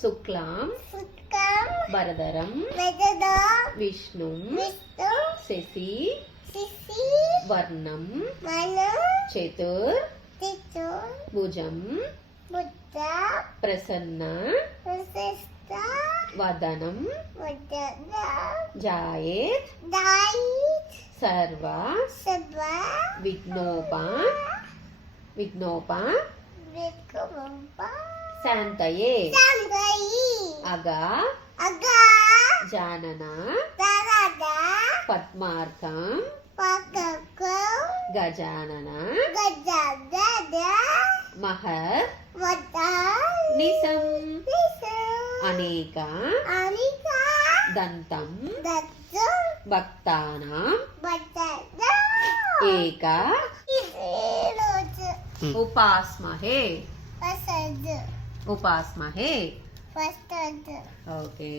శుక్లాం వరదరం విష్ణుం శశి వర్ణం చతుర్భుజం ప్రసన్న వదనం జాయేత్ సర్వ విఘ్నోపా శాంతయే అగా జానన పద్మార్కం గజానన మహర్ నిసం అనేక దంతం భక్తానాం ఏక ఉపాస్మహే ఓకే.